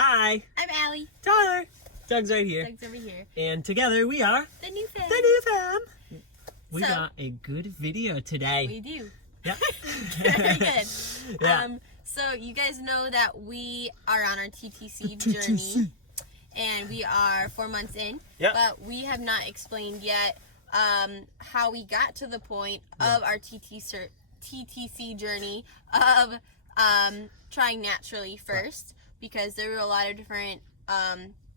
Hi. I'm Allie. Tyler. Doug's right here. Doug's over here. And together we are The new fam. the new fam. We got a good video today. We do. Yep. Very good. Yeah. So you guys know that we are on our TTC TTC. journey, and we are 4 months in. Yep. But we have not explained yet how we got to the point of our TTC journey of trying naturally first, because there were a lot of different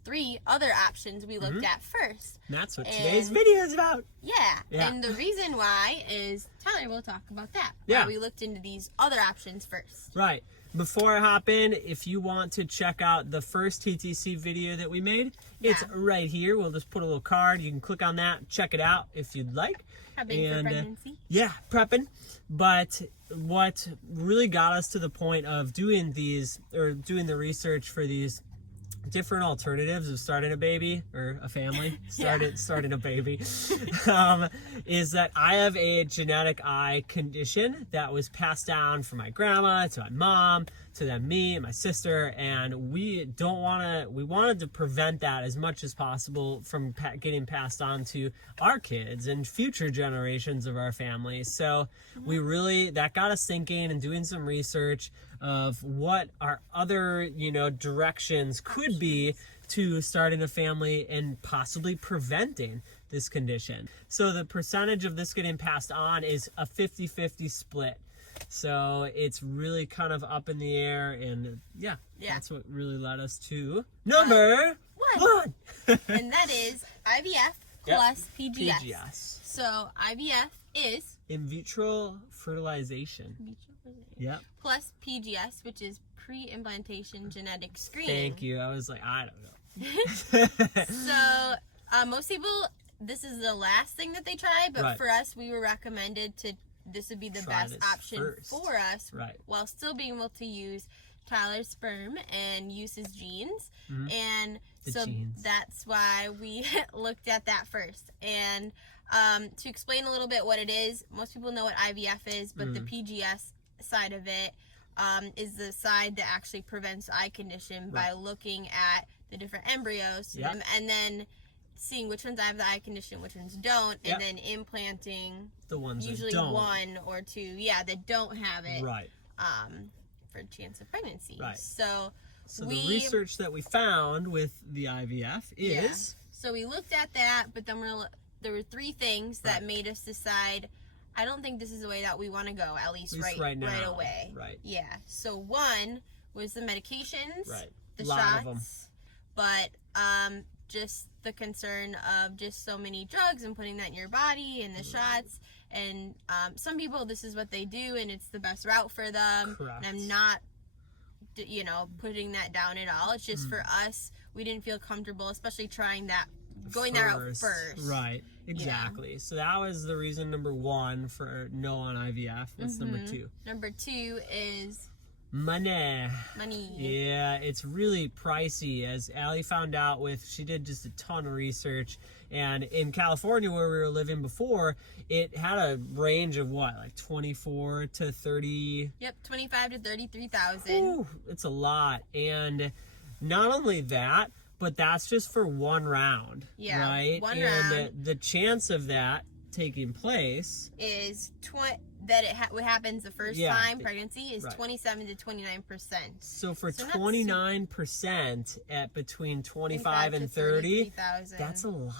3 other options we looked at first. And that's what today's video is about. Yeah. Yeah. And the reason why is Tyler will talk about that. Yeah. Why we looked into these other options first. Right. Before I hop in, if you want to check out the first TTC video that we made, it's right here. We'll just put a little card. You can click on that, check it out if you'd like. Prepping for pregnancy. Yeah, prepping. But what really got us to the point of doing these, or doing the research for these different alternatives of starting a baby or a family, starting a baby, is that I have a genetic eye condition that was passed down from my grandma to my mom to then me and my sister, and we wanted to prevent that as much as possible from getting passed on to our kids and future generations of our family. So that got us thinking and doing some research of what our other, directions could be to starting a family and possibly preventing this condition. So the percentage of this getting passed on is a 50-50 split. So it's really kind of up in the air, and that's what really led us to number one. And that is IVF plus PGS. So IVF is in vitro fertilization. Yep. Plus PGS, which is pre-implantation genetic screening. Thank you. I was like, I don't know. So most people, this is the last thing that they try, but for us, we were recommended to. This would be the best option for us, while still being able to use Tyler's sperm and use his genes. And that's why we looked at that first. And to explain a little bit what it is, most people know what IVF is, but the PGS side of it is the side that actually prevents eye condition by looking at the different embryos and then seeing which ones have the eye condition, which ones don't, and then implanting the ones usually that don't. 1 or 2, that don't have it, for a chance of pregnancy. So the research that we found with the IVF is... So we looked at that, but then there were 3 things that made us decide, I don't think this is the way that we want to go, at least right away. Yeah. So 1 was the medications, the shots, but just the concern of just so many drugs and putting that in your body and the shots. And some people, this is what they do and it's the best route for them. And I'm not, putting that down at all. It's just for us, we didn't feel comfortable, especially trying that, going that route first. Right, exactly. So that was the reason number 1 for no on IVF. What's number 2? Number 2 is... Money. Yeah, it's really pricey, as Allie found out she did just a ton of research. And in California, where we were living before, it had a range of like 24 to 30. Yep, 25 to 33,000. It's a lot. And not only that, but that's just for 1 round. Yeah, right? One round. The chance of that taking place is that it happens the first time pregnancy is 27 to 29%. So for 29% at between 25 and 30, that's a lot.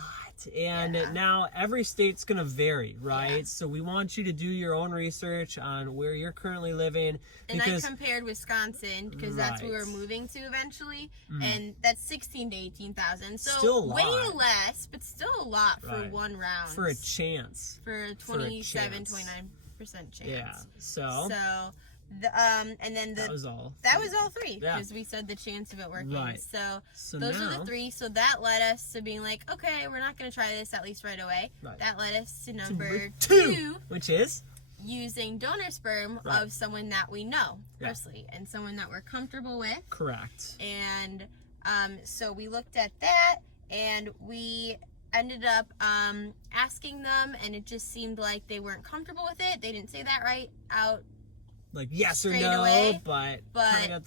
And now every state's going to vary, right? So we want you to do your own research on where you're currently living. And I compared Wisconsin, because that's where we're moving to eventually, and that's 16 to 18,000. So still a lot. Way less, but still a lot for 1 round. For a chance. For a 27, 29% chance. Yeah. So and then that was all 3, because we said the chance of it working. So those now, are the 3. So that led us to being like, okay, we're not going to try this at least right away. That led us to number 2, which is using donor sperm of someone that we know personally and someone that we're comfortable with. Correct. And so we looked at that, and we ended up asking them, and it just seemed like they weren't comfortable with it. They didn't say that right out like yes or straight no, away, but kind of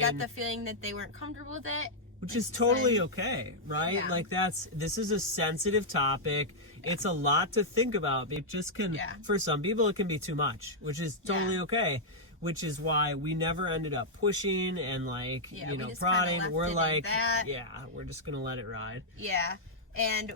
got the feeling that they weren't comfortable with it. Which is totally okay, right? Yeah. Like this is a sensitive topic. Yeah. It's a lot to think about. It just can, for some people, it can be too much, which is totally okay. Which is why we never ended up pushing and like, prodding. We're like, we're just going to let it ride. Yeah. And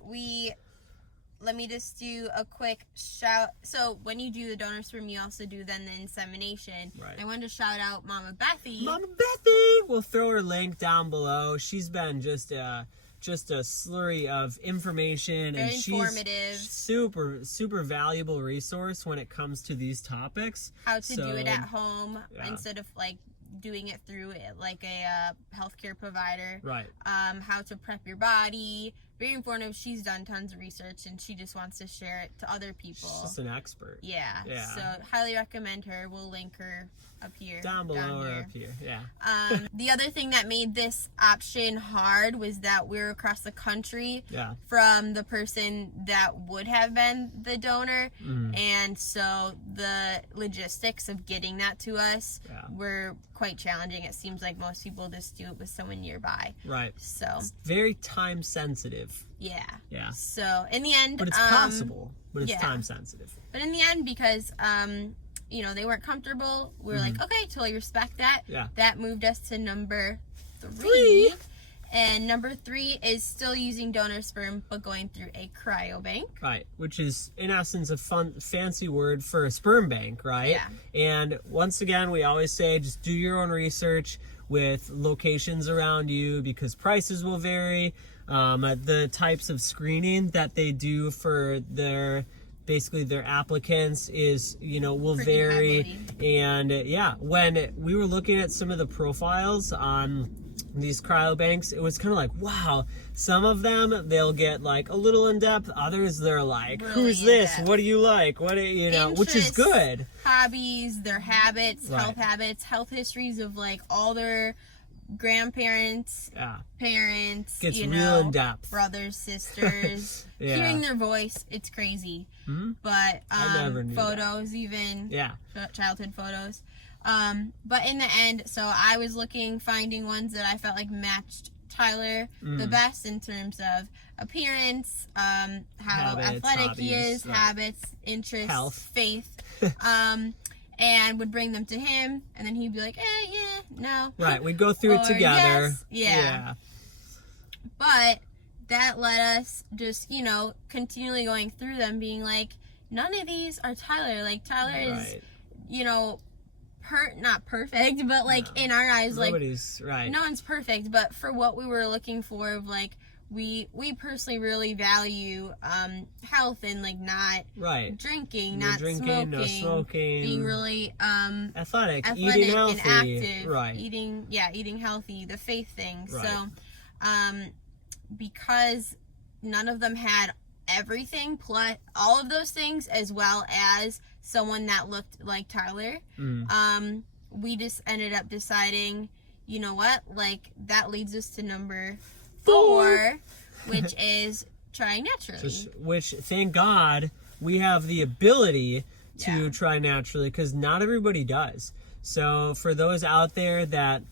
let me just do a quick shout. So when you do the donor sperm, you also do then the insemination. Right. I wanted to shout out Mama Bethie. Mama Bethie! We'll throw her link down below. She's been just a slurry of information. Very informative. She's super valuable resource when it comes to these topics. How to do it at home instead of like doing it through like a healthcare provider. Right. How to prep your body. Very informative. She's done tons of research and she just wants to share it to other people. She's just an expert. Yeah. So highly recommend her. We'll link her up here. Down below or up here. Yeah. The other thing that made this option hard was that we're across the country from the person that would have been the donor. And so the logistics of getting that to us were quite challenging. It seems like most people just do it with someone nearby. Right. So it's very time sensitive. Yeah. Yeah. So in the end, but it's possible, but it's time sensitive. But in the end, because they weren't comfortable, we were like, okay, totally respect that. Yeah. That moved us to number 3. And number 3 is still using donor sperm, but going through a cryobank. Right, which is, in essence, a fancy word for a sperm bank, right? Yeah. And once again, we always say, just do your own research with locations around you because prices will vary. The types of screening that they do for their applicants is, will vary. And when we were looking at some of the profiles on these cryobanks, it was kind of like, wow, some of them they'll get like a little in depth, others they're like, really, who's this, what do you like, what do you know, which is good. Hobbies, their habits, health histories of like all their grandparents, parents, gets real in depth, brothers, sisters. Hearing their voice, it's crazy. But photos, even childhood photos. But in the end, so I was finding ones that I felt like matched Tyler the best in terms of appearance, how athletic hobbies, he is, habits, interests, health, faith, and would bring them to him, and then he'd be like, no. Right, we'd go through it together. Yes, But that let us just, continually going through them, being like, none of these are Tyler. Like, Tyler is, not perfect, but like in our eyes, nobody's no one's perfect, but for what we were looking for, of like we personally really value health and like not drinking, no smoking, being really athletic, eating healthy, and active, eating healthy, the faith thing. So because none of them had everything plus all of those things, as well as someone that looked like Tyler, we just ended up deciding, you know what, like that leads us to number 4, which is trying naturally. Which, thank God, we have the ability to try naturally, because not everybody does. So for those out there that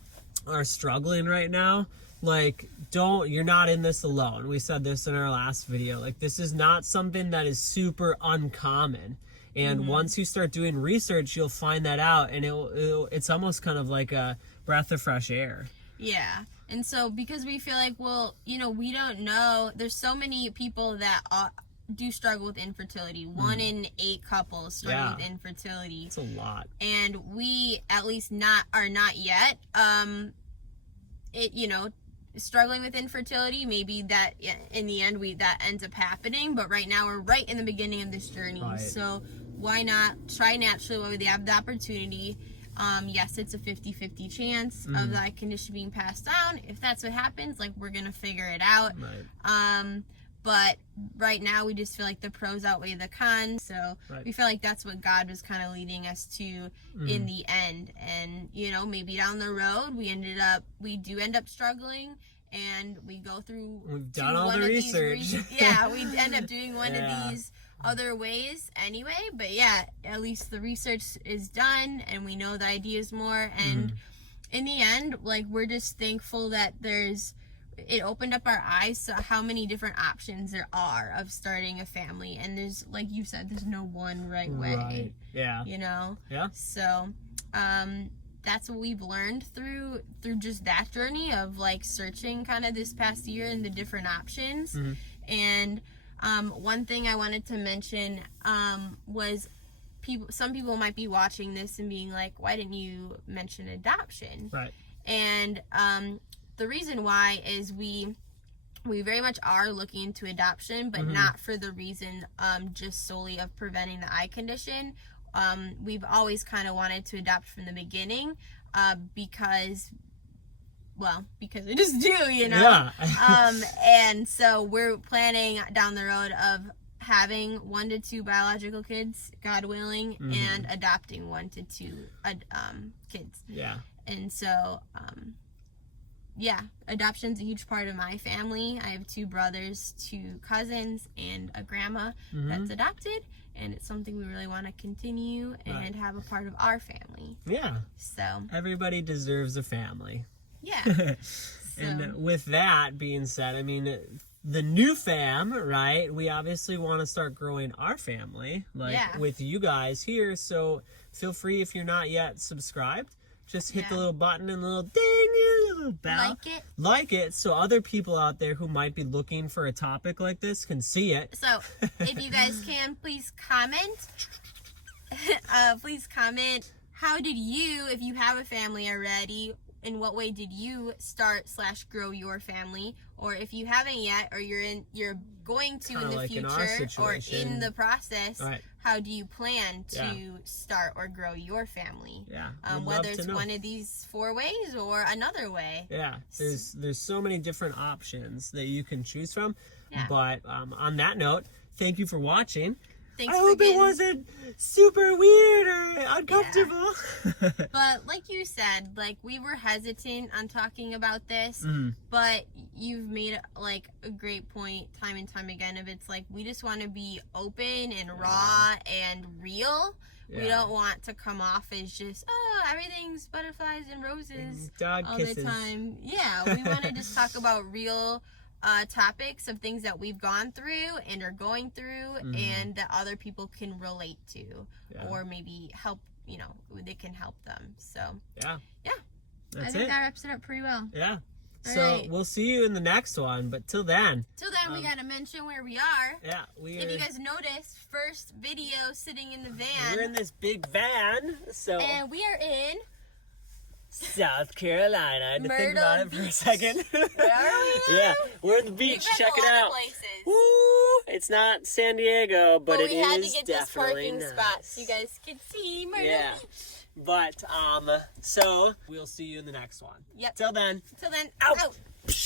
are struggling right now, like, you're not in this alone. We said this in our last video. Like, this is not something that is super uncommon. And once you start doing research, you'll find that out, and it's almost kind of like a breath of fresh air. Yeah. And so because we feel like, well, we don't know, there's so many people that do struggle with infertility. 1 in 8 couples struggle with infertility. It's a lot. And we at least are not yet struggling with infertility. Maybe that in the end that ends up happening, but right now we're right in the beginning of this journey. So why not try naturally while we have the opportunity? Yes, it's a 50-50 chance of that condition being passed down. If that's what happens, like, we're gonna figure it out. But right now we just feel like the pros outweigh the cons, so we feel like that's what God was kind of leading us to in the end. And maybe down the road we do end up struggling, and we go through, we've done all the research. We end up doing one of these other ways anyway. But yeah, at least the research is done and we know the ideas more. And in the end, like, we're just thankful that it opened up our eyes to how many different options there are of starting a family. And there's, like you said, there's no one right way. Right. Yeah. You know? Yeah. So, that's what we've learned through just that journey of, like, searching kind of this past year and the different options. And one thing I wanted to mention was some people might be watching this and being like, why didn't you mention adoption? Right. And the reason why is we very much are looking into adoption, but not for the reason just solely of preventing the eye condition. We've always kind of wanted to adopt from the beginning because we just do, you know? Yeah. And so we're planning down the road of having 1 to 2 biological kids, God willing, and adopting 1 to 2 kids. Yeah. And so, adoption's a huge part of my family. I have 2 brothers, 2 cousins, and a grandma that's adopted. And it's something we really want to continue and have a part of our family. Yeah. So everybody deserves a family. Yeah. And with that being said, I mean, the new fam, right? We obviously want to start growing our family, with you guys here. So feel free, if you're not yet subscribed, just hit the little button and the little ding, the little bell. Like it, so other people out there who might be looking for a topic like this can see it. So if you guys can, please comment. Please comment. How did you, if you have a family already, in what way did you start/grow your family? Or if you haven't yet, or you're going to in the future, or in the process, how do you plan to start or grow your family? Yeah. Whether it's one of these 4 ways or another way. Yeah. There's so many different options that you can choose from. Yeah. But on that note, thank you for watching. Thanks I hope it wasn't super weird or uncomfortable. Yeah. But like you said, like, we were hesitant on talking about this, but you've made like a great point time and time again of it's like we just want to be open and raw and real. Yeah. We don't want to come off as just, everything's butterflies and roses dog all kisses. The time. Yeah, we want to just talk about real topics of things that we've gone through and are going through and that other people can relate to or maybe help, they can help them. So yeah, I think that wraps it up pretty well. Yeah. So we'll see you in the next one, but till then we gotta mention where we are. Yeah, if you guys noticed, first video sitting in the van. We're in this big van, and we are in South Carolina. I had to think about it for a second. Where are we? Yeah, we're at the beach. Check it out. Woo! It's not San Diego, but it is definitely we had to get this parking spot so you guys can see Myrtle Beach. But so we'll see you in the next one. Yep. Till then. Out.